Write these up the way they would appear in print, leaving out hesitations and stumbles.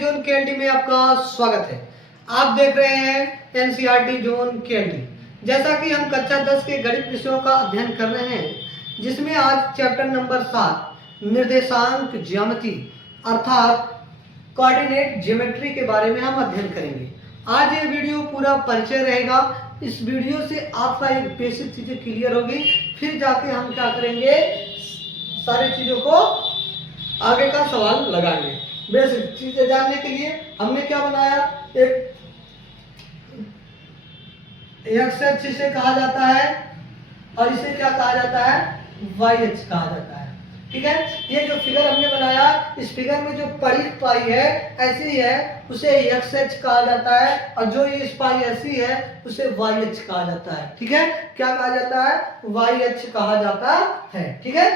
Zone केएलटी में आपका स्वागत है। आप देख रहे हैं एनसीईआरटी जोन केएलटी। जैसा कि हम कक्षा 10 के गणित विषयों का अध्ययन कर रहे हैं, जिसमें आज चैप्टर नंबर 7 निर्देशांक ज्यामिति अर्थात कोऑर्डिनेट ज्योमेट्री के बारे में हम अध्ययन करेंगे। आज ये वीडियो पूरा परिचय रहेगा। इस वीडियो से आपका एक बेसिक चीजें क्लियर होगी, फिर जाके हम क्या करेंगे, सारी चीजों को आगे का सवाल लगाएंगे। बेसिक चीजें जानने के लिए हमने क्या बनाया, एक एक्स अक्ष इसे कहा जाता है और इसे क्या कहा जाता है, वाई अक्ष कहा जाता है। ठीक है, ये जो फिगर हमने बनाया, इस फिगर में जो परिध पाई है ऐसी है, उसे एक्स अक्ष कहा जाता है, और जो इस पाई ऐसी है उसे वाई अक्ष कहा जाता है। ठीक है, क्या कहा जाता है, वाई अक्ष कहा जाता है। ठीक है,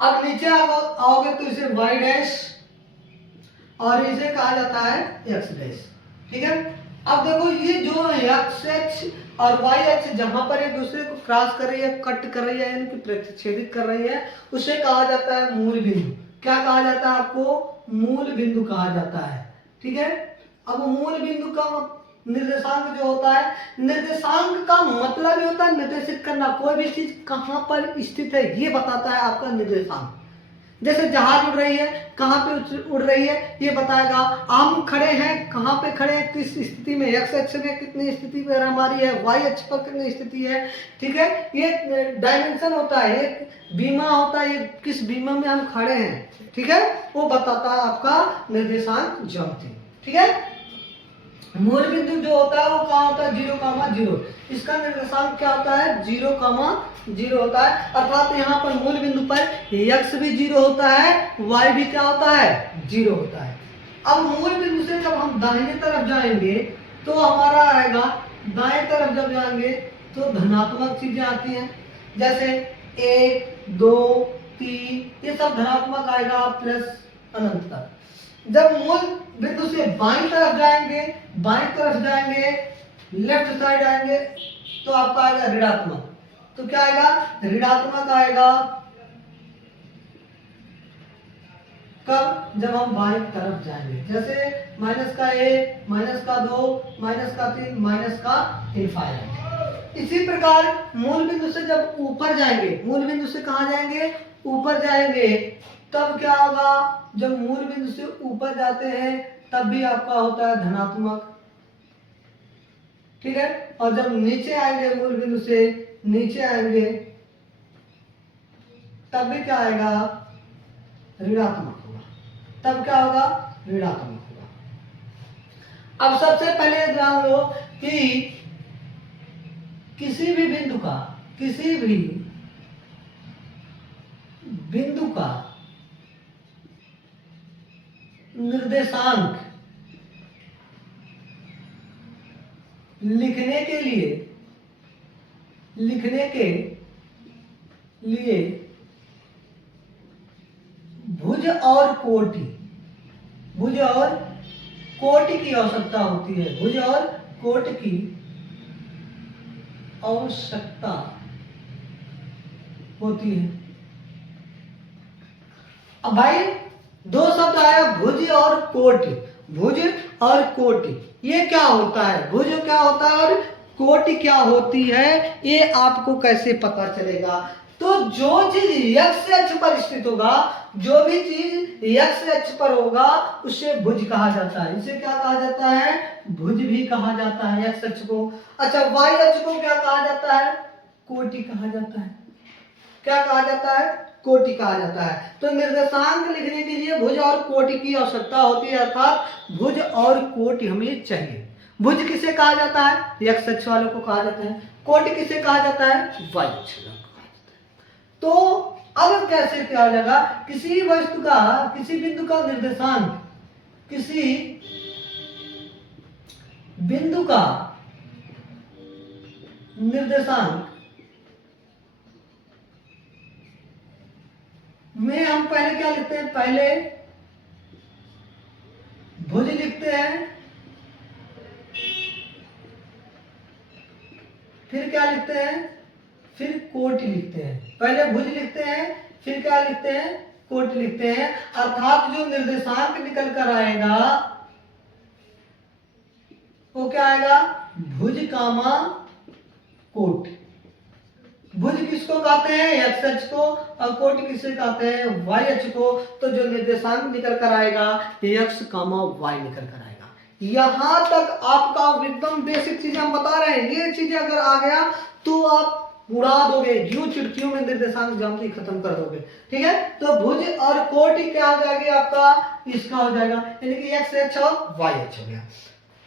अब नीचे आओगे तो इसे वाई डैश और इसे कहा जाता है एक्स डैश। ठीक है, अब देखो ये जो एक्स अक्ष और वाई अक्ष जहां पर एक दूसरे को क्रॉस कर रही है, कट कर रही है, यानी कि प्रतिच्छेदित कर रही है, उसे कहा जाता है मूल बिंदु। क्या कहा जाता है, आपको मूल बिंदु कहा जाता है। ठीक है, अब मूल बिंदु का निर्देशांक जो होता है, निर्देशांक का मतलब ये होता है निर्देशित करना, कोई भी चीज कहां पर स्थित है ये बताता है आपका निर्देशांक। जैसे जहाज उड़ रही है, कहां पे उड़ रही है ये बताएगा। हम खड़े हैं, कहां पे खड़े हैं, किस स्थिति में, एक्स अक्ष में कितनी स्थिति पर हमारी है, वाई अक्ष पर कितनी स्थिति है। ठीक है, ये डायमेंशन होता है, एक बीमा होता है, ये किस बीमा में हम खड़े हैं। ठीक है, वो बताता है आपका निर्देशांक ज्यामिति। ठीक है, मूल बिंदु जो होता है वो कहाँ होता है, 0,0। इसका निर्देशांक क्या होता है, 0,0 होता है। अर्थात यहाँ पर मूल बिंदु पर x भी 0 होता है, y भी क्या होता है, 0 होता है। अब मूल बिंदु से जब हम दाहिने तरफ जाएंगे तो हमारा आएगा, दाएं तरफ जब जाएंगे तो धनात्मक चीजें आती हैं, जैसे 1, 2, 3, ये सब धनात्मक आएगा, प्लस अनंत तक। जब मूल बिंदु से बाईं तरफ जाएंगे, लेफ्ट साइड आएंगे तो आपका आएगा ऋणात्मक। तो क्या आएगा, ऋणात्मक आएगा कब, जब हम बाईं तरफ जाएंगे, जैसे -1, -2, -3, -∞। इसी प्रकार मूल बिंदु से जब ऊपर जाएंगे, मूल बिंदु से कहां जाएंगे, ऊपर जाएंगे, तब क्या होगा, जब मूल बिंदु से ऊपर जाते हैं तब भी आपका होता है धनात्मक। ठीक है, और जब नीचे आएंगे, मूल बिंदु से नीचे आएंगे तब भी क्या आएगा, ऋणात्मक होगा। तब क्या होगा, ऋणात्मक होगा। अब सबसे पहले जान लो कि किसी भी बिंदु का निर्देशांक लिखने के लिए भुज और कोटि की आवश्यकता होती है। भुज और कोटि की आवश्यकता होती है। अब भाई दो शब्द आया, भुज और कोटि। भुज और कोटि ये क्या होता है, भुज क्या होता है और कोटि क्या होती है, ये आपको कैसे पता चलेगा। तो जो चीज एक्स अक्ष पर स्थित होगा, जो भी चीज एक्स अक्ष पर होगा उसे भुज कहा जाता है। इसे क्या कहा जाता है, भुज भी कहा जाता है एक्स अक्ष को। अच्छा, वाई अक्ष को क्या कहा जाता है, कोटि कहा जाता है। क्या कहा जाता है, कोटि कहा जाता है। तो निर्देशांक लिखने के लिए भुज और कोटि की आवश्यकता होती है, अर्थात भुज और कोटि हमें चाहिए। भुज किसे कहा जाता है, एक्स अक्ष वालों को कहा जाता है। कोटि किसे कहा जाता है, वाई अक्ष वालों को कहा जाता है। तो अब कैसे किया जाएगा, किसी वस्तु का, किसी बिंदु का निर्देशांक, किसी बिंदु का निर्देशांक में हम पहले क्या लिखते हैं, पहले भुज लिखते हैं, फिर क्या लिखते हैं, फिर कोटि लिखते हैं। पहले भुज लिखते हैं, फिर क्या लिखते हैं, कोटि लिखते हैं, अर्थात जो निर्देशांक निकल कर आएगा वो क्या आएगा, भुज कामा कोटि। भुज किसको कहते हैं, एक्स अक्ष को, और कोटि किसे कहते हैं, वाई अक्ष को। तो जो निर्देशांक निकल कर आएगा एक्स कामा वाई निकल कर आएगा। यहां तक आपका एकदम बेसिक चीजें हम बता रहे हैं, ये चीजें अगर आ गया तो आप उड़ा दोगे, यूं चुटकियों में निर्देशांक ज्यामिति खत्म कर दोगे। ठीक है, तो भुज और कोटि क्या हो जाएगी आपका, इसका हो जाएगा, यानी कि एक्स अक्ष और वाई अक्ष हो गया।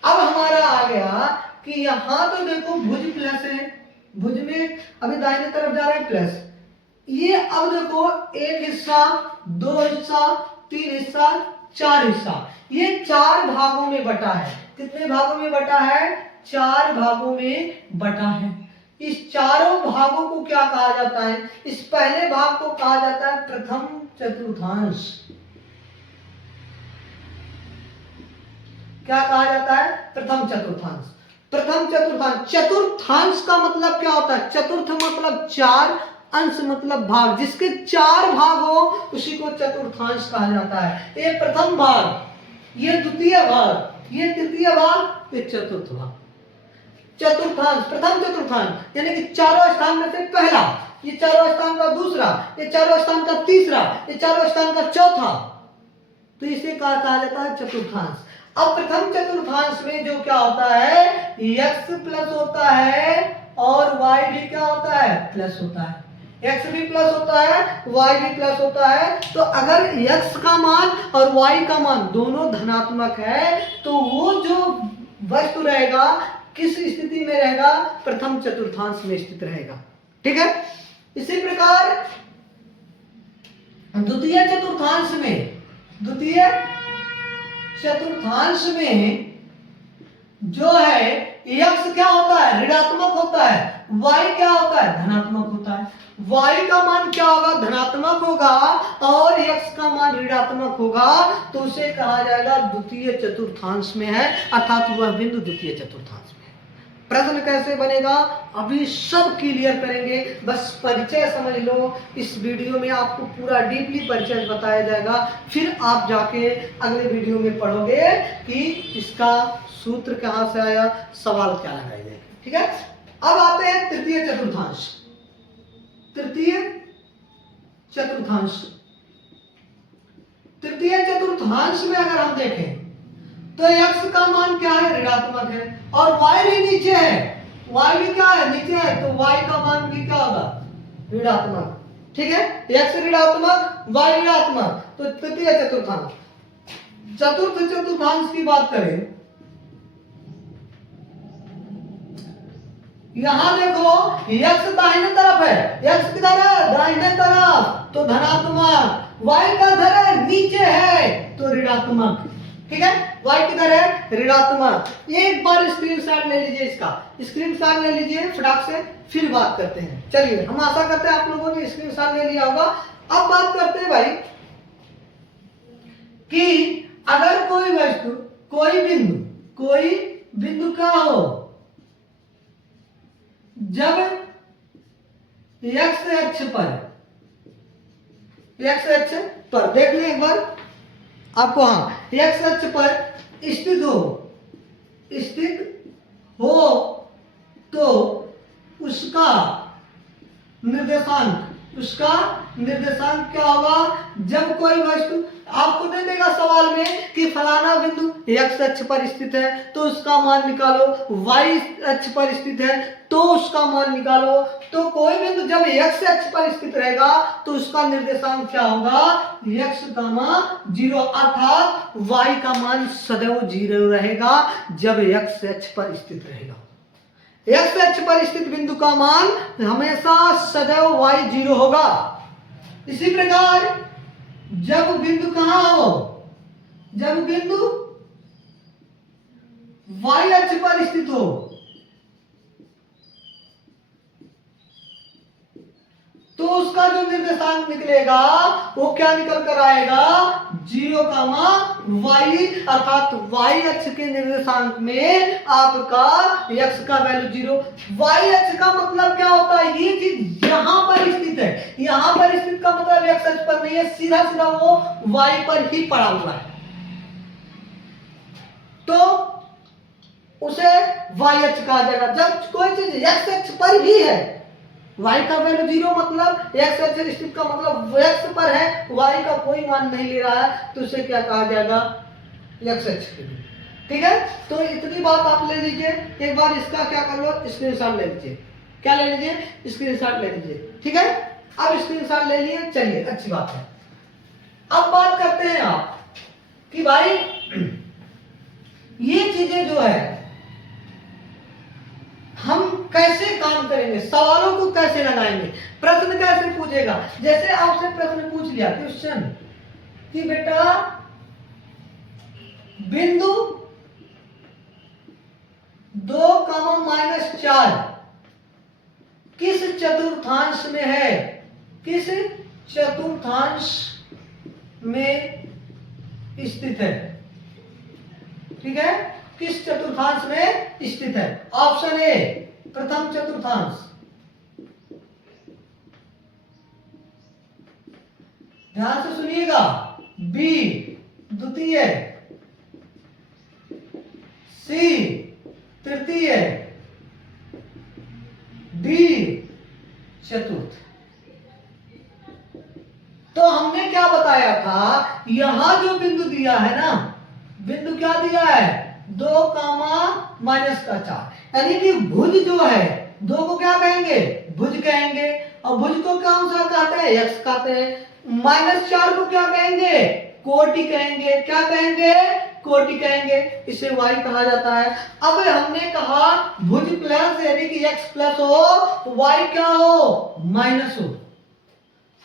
अब हमारा आ गया कि यहां तो देखो भुज प्लस है, भुज में अभी दाहिने तरफ जा रहे हैं प्लस, ये अब देखो एक हिस्सा, दो हिस्सा, तीन हिस्सा, चार हिस्सा, ये चार भागों में बटा है। कितने भागों में बटा है, चार भागों में बटा है। इस चारों भागों को क्या कहा जाता है, इस पहले भाग को कहा जाता है प्रथम चतुर्थांश। क्या कहा जाता है, प्रथम चतुर्थांश। प्रथम चतुर्थांश, चतुर्थांश का मतलब क्या होता है, चतुर्थ मतलब चार, अंश मतलब भाग, जिसके चार भाग हो उसी को चतुर्थांश कहा जाता है। ये प्रथम भाग, ये द्वितीय भाग, ये तृतीय भाग, ये चतुर्थ भाग। चतुर्थांश, प्रथम चतुर्थांश यानी कि चारों स्थान में से पहला, ये चारों स्थान का दूसरा, ये चारों स्थान का तीसरा, ये चारों स्थान का चौथा, तो इसे कहा जाता है चतुर्थांश। अब प्रथम चतुर्थांश में जो क्या होता है, x प्लस होता है और y भी क्या होता है, प्लस होता है। x भी प्लस होता है, y भी प्लस होता है। तो अगर x का मान और y का मान दोनों धनात्मक है तो वो जो वस्तु रहेगा किस स्थिति में रहेगा, प्रथम चतुर्थांश में स्थित रहेगा। ठीक है, इसी प्रकार द्वितीय चतुर्थांश में, द्वितीय चतुर्थांश में जो है x क्या होता है, ऋणात्मक होता है, y क्या होता है, धनात्मक होता है। y का मान क्या होगा, धनात्मक होगा और x का मान ऋणात्मक होगा, तो उसे कहा जाएगा द्वितीय चतुर्थांश में है, अर्थात वह बिंदु द्वितीय चतुर्थांश में। प्रश्न कैसे बनेगा अभी सब क्लियर करेंगे, बस परिचय समझ लो। इस वीडियो में आपको पूरा डीपली परिचय बताया जाएगा, फिर आप जाके अगले वीडियो में पढ़ोगे कि इसका सूत्र कहां से आया, सवाल क्या लगाए जाएंगे। ठीक है, अब आते हैं तृतीय चतुर्थांश। तृतीय चतुर्थांश, तृतीय चतुर्थांश में अगर हम देखें तो x का मान क्या है, ऋणात्मक है, और y भी नीचे है, y भी क्या है, नीचे है, तो y का मान भी क्या होगा, ऋणात्मक। ठीक है, x ऋणात्मक, y ऋणात्मक, तो तृतीय चतुर्थांश। चतुर्थ चतुर्थांश की बात करें, यहां देखो x दाहिने तरफ है, x किधर है, दाहिने तरफ, तो धनात्मक, y का धर है, नीचे है, तो ऋणात्मक। ठीक है, y किधर है, ऋणात्मक। एक बार स्क्रीनशॉट ले लीजिए, इसका स्क्रीनशॉट ले लीजिए फटाक से, फिर बात करते हैं। चलिए, हम आशा करते हैं आप लोगों ने स्क्रीनशॉट ले लिया होगा। अब बात करते हैं भाई कि अगर कोई वस्तु, कोई बिंदु क्या हो, जब x अक्ष पर देख लें एक बार आपको, हाँ, x अक्ष पर स्थित हो तो उसका निर्देशांक क्या होगा, जब कोई वस्तु आपको दे देगा सवाल में कि फलाना बिंदु x अक्ष पर स्थित है तो उसका मान निकालो, y अक्ष पर स्थित है तो उसका मान निकालो। तो कोई बिंदु जब x अक्ष पर स्थित रहेगा तो उसका निर्देशांक क्या होगा, x, 0, अर्थात y का मान सदैव 0 रहेगा जब x अक्ष पर स्थित रहेगा। x अक्ष पर स्थित बिंदु का मान हमेशा सदैव y 0 होगा। इसी प्रकार जब बिंदु कहां हो, जब बिंदु y अक्ष पर स्थित हो, तो उसका जो निर्देशांक निकलेगा वो क्या निकल कर आएगा, 0, y, अर्थात y अक्ष के निर्देशांक में आपका x का वैल्यू 0। y अक्ष का मतलब क्या होता है, ये चीज यहां पर स्थित है, यहां पर स्थित का मतलब x अक्ष पर नहीं है, सीधा सीधा वो y पर ही पड़ा हुआ है, तो उसे y अक्ष कहा जाएगा। जब कोई चीज x अक्ष पर भी है, y का वैल्यू 0 मतलब x अक्ष स्थित का मतलब x पर है, y का कोई मान नहीं ले रहा है, तो उसे क्या कहा जाएगा, x अक्ष। ठीक है, तो इतनी बात आप ले लीजिए। एक बार इसका क्या कर लो, स्क्रीनशॉट ले लीजिए। क्या ले लीजिए, स्क्रीनशॉट ले लीजिए। ठीक है, अब स्क्रीनशॉट ले लिए, चलिए अच्छी बात है। अब बात करते हैं आप कि भाई ये चीजें जो है हम कैसे काम करेंगे, सवालों को कैसे लगाएंगे, प्रश्न कैसे पूछेगा। जैसे आपसे प्रश्न पूछ लिया क्वेश्चन कि बेटा बिंदु 2, -4 किस चतुर्थांश में है, किस चतुर्थांश में स्थित है। ठीक है, किस चतुर्थांश में स्थित है। ऑप्शन ए प्रथम चतुर्थांश, ध्यान से सुनिएगा, बी द्वितीय, सी तृतीय, डी चतुर्थ। तो हमने क्या बताया था, यहां जो बिंदु दिया है ना, बिंदु क्या दिया है, 2, -4, यानी कि भुज जो है, 2 को क्या कहेंगे, भुज कहेंगे, और भुज को कौन सा कहते हैं, x कहते हैं। -4 को क्या कहेंगे, कोटि कहेंगे। क्या कहेंगे, कोटि कहेंगे, इसे y कहा जाता है। अब हमने कहा भुज प्लस यानी कि x प्लस हो, y क्या हो, माइनस हो,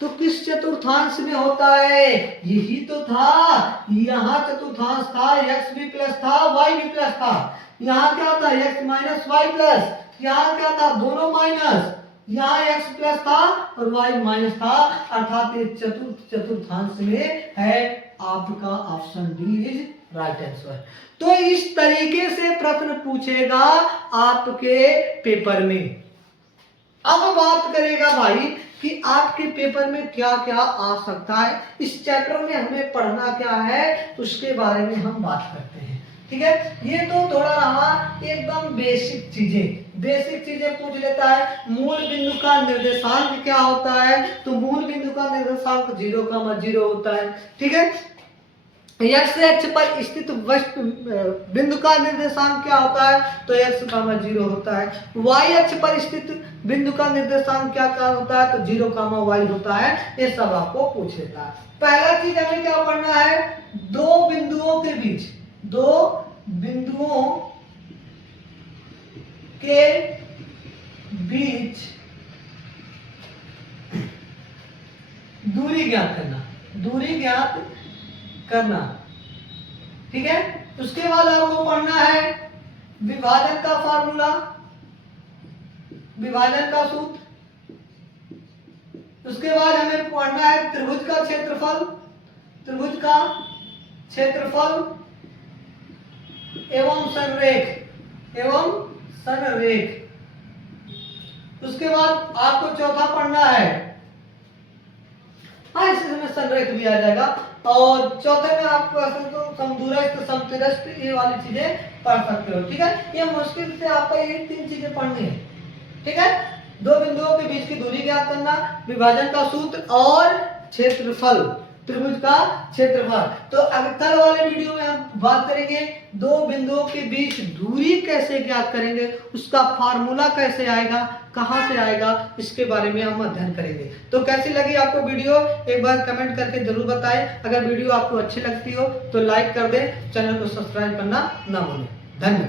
तो किस चतुर्थांश में होता है, यही तो था। यहाँ चतुर्थांश था, x भी प्लस था, y भी प्लस था। यहाँ क्या था, x माइनस वाई प्लस, यहाँ क्या था, दोनों माइनस, यहाँ x प्लस था और y माइनस था, अर्थात ये चतुर्थांश में है। आपका option D is right answer. तो इस तरीके से प्रश्न पूछेगा आपके पेपर में। अब बात करेगा भाई कि आपके पेपर में क्या क्या आ सकता है, इस चैप्टर में हमें पढ़ना क्या है, उसके बारे में हम बात करते हैं। ठीक है, ये तो थोड़ा रहा एकदम बेसिक चीजें पूछ लेता है। मूल बिंदु का निर्देशांक क्या होता है, तो मूल बिंदु का निर्देशांक 0, होता है। ठीक है, x अक्ष पर स्थित वस्तु बिंदु का निर्देशांक क्या होता है, तो x, 0 होता है। y अक्ष पर स्थित बिंदु का निर्देशांक क्या होता है, तो 0, y होता है। ये सब आपको पूछ लेता है। पहला चीज हमें क्या पढ़ना है, दो बिंदुओं के बीच दूरी ज्ञात करना। ठीक है, उसके बाद आपको पढ़ना है विभाजन का फार्मूला, विभाजन का सूत्र। उसके बाद हमें पढ़ना है त्रिभुज का क्षेत्रफल एवं संरेख। उसके बाद आपको चौथा पढ़ना है, हाँ इसी समय संरेख भी आ जाएगा, और चौथे में आपको असल तो समदूरस्थ, समतिरस्थ, ये वाली चीजें पढ़ सकते हो। ठीक है, ये मुश्किल से आपको ये 3 चीजें पढ़नी है। ठीक है, दो बिंदुओं के बीच की दूरी ज्ञात करना, विभाजन का सूत्र और क्षेत्रफल, त्रिभुज का क्षेत्रफल। तो अगर कल वाले वीडियो में हम बात करेंगे दो बिंदुओं के बीच दूरी कैसे ज्ञात करेंगे, उसका फार्मूला कैसे आएगा, कहां से आएगा, इसके बारे में हम अध्ययन करेंगे। तो कैसी लगी आपको वीडियो, एक बार कमेंट करके जरूर बताएं। अगर वीडियो आपको अच्छी लगती हो तो लाइक कर दें, चैनल को सब्सक्राइब करना ना भूलें। धन्यवाद।